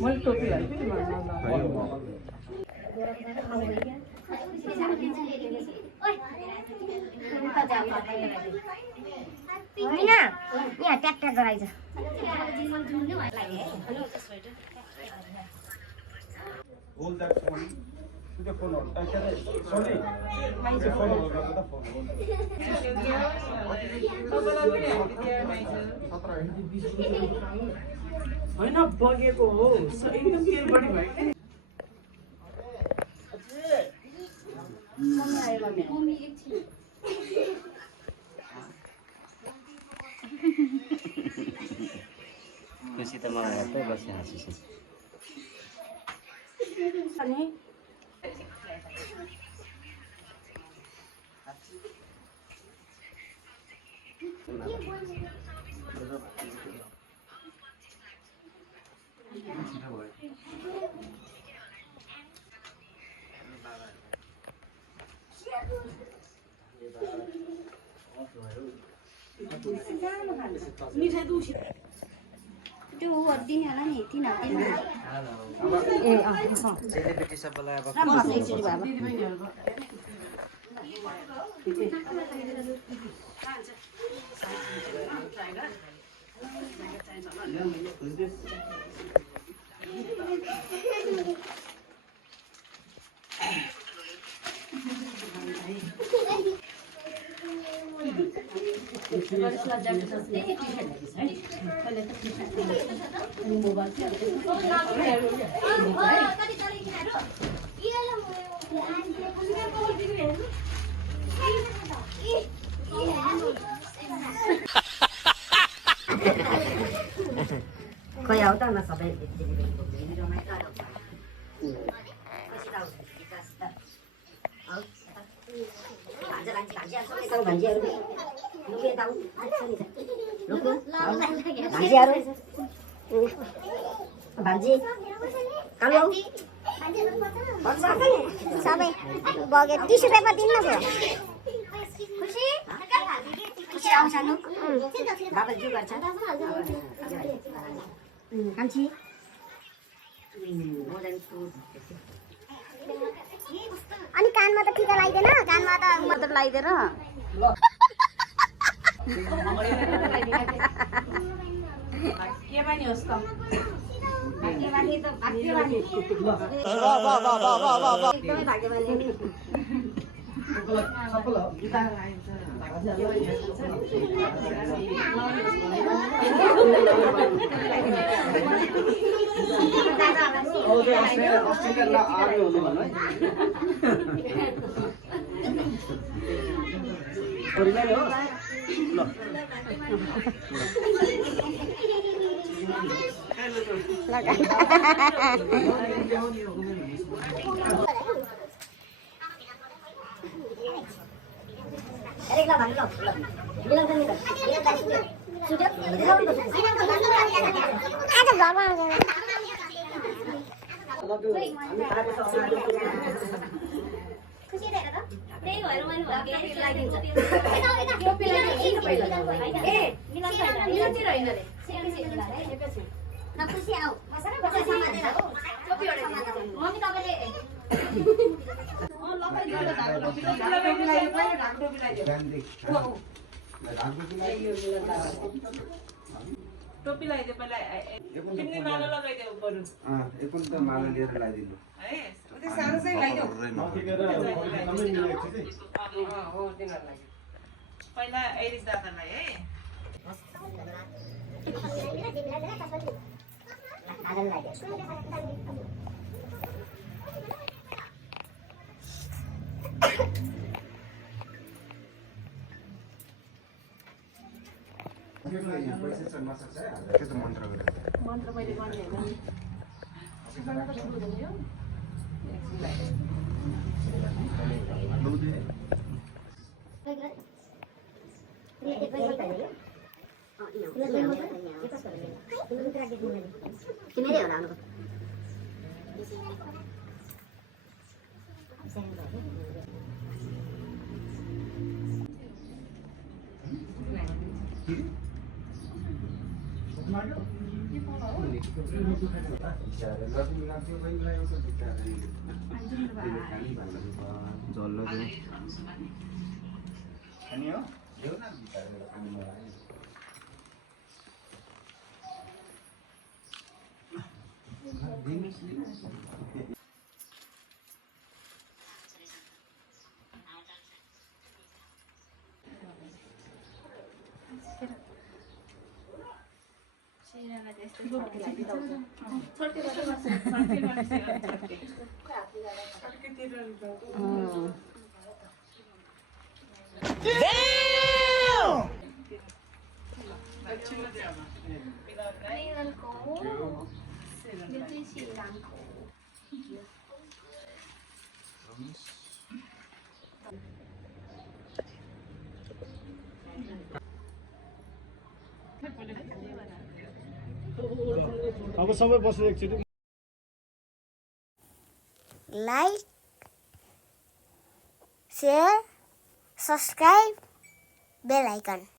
मैले टोपी हाल्छु नि होइन यहाँ ट्याक्ट्याक गराइछ Hold that phone. Put the phone on. Sorry. The phone hold on. The phone hold. होइन बगेको हो एकदम तेल बढी भयो के खुसी त मलाई हेर्दै बसी हाँसिस अनि मिठाई त उसी त्यो दिने होला नि 3 सेलिब्रिटी सबैलाई अब खोइ आउ त न सबै भान्जी हेलो सबै बगे टिस्यु पेपर दिनु न खुसी खुसी आउँछ नु बाबा जो गर्छ कान्छी अनि कानमा त टिका लगाइदैन कानमा त मात्र लगाइदिएर के पनि होस् त भाग्यवानी त भाग्यवानी एकदमै भाग्यवानी अस्ट्रेलिया आर्मी हुनु भन्नु है ओरिजिनल हो ल अरे ल भन्नु ल मिलाउँछ नि त सुट्यो आज घरमा आउँदैन खुसी देखेर त त्यही भएर मैले भनेको लगाइदिन्छ टोपी लगाइदिन्छ ए मिलाउँछ हैन रे एकैछिन न खुसी आऊ बसा समातेर टोपी ओढेर मम्मी तपाईले टोपी लगाइदियो पहिला तिमीले माला लगाइदेऊ बरु एकपल्ट त माला लिएर लगाइदिनु है उतै सानो चाहिँ लगाइदेऊ हो तिनीहरूलाई पहिला एरिक दादालाई है मन्त्र मैले गर्ने होइन तिमीले होला झोल खाने हो ल्याउ न भित्र खानु मन लाग्यो अब सबै बस्नु एकचोटि लाइक शेयर सब्सक्राइब बेल आइकन